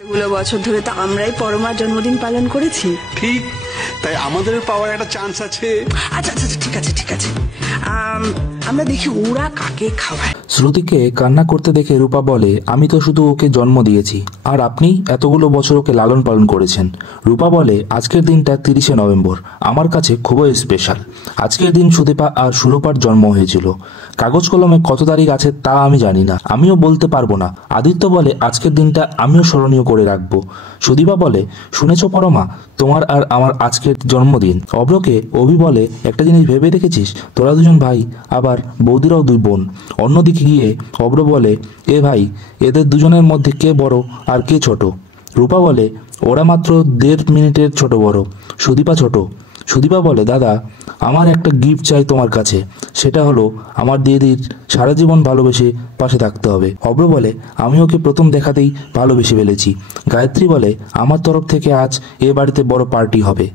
এগুলো বছর ধরে তো আমরাই পরমার জন্মদিন পালন করেছি। ঠিক, তাই আমাদের পাওয়ার একটা চান্স আছে। আচ্ছা আচ্ছা ঠিক আছে ঠিক আছে, আমরা দেখি ওরা কাকে খাওয়ায়। শ্রুতিকে কান্না করতে দেখে রূপা বলে, আমি তো শুধু ওকে জন্ম দিয়েছি, আর আপনি এতগুলো বছর ওকে লালন পালন করেছেন। রূপা বলে, আজকের দিনটা 30শে নভেম্বর আমার কাছে খুবই স্পেশাল। আজকের দিন সুদীপা আর সুরূপার জন্ম হয়েছিল। কাগজ কলমে কত তারিখ আছে তা আমি জানি না, আমিও বলতে পারবো না। আদিত্য বলে, আজকের দিনটা আমিও স্মরণীয় করে রাখবো। সুদীপা বলে, শুনেছ পরমা, তোমার আর আমার আজকের জন্মদিন। অব্রকে অভি বলে, একটা জিনিস ভেবে দেখেছিস, তোরা দুজন ভাই, আবার বৌদিরাও দুই বোন। অন্যদিকে গিয়ে অব্র বলে, এ ভাই, এদের দুজনের মধ্যে কে বড় আর কে ছোট? রূপা বলে, ওরা মাত্র 1.5 মিনিটের ছোট বড়, সুদীপা ছোট। সুদীপা বলে, দাদা, আমার একটা গিফট চাই তোমার কাছে, সেটা হলো আমার দিদির সারা জীবন ভালোবেসে পাশে থাকতে হবে। অব্র বলে, আমি ওকে প্রথম দেখাতেই ভালোবেসে ফেলেছি। গায়ত্রী বলে, আমার তরফ থেকে আজ এ বাড়িতে বড় পার্টি হবে।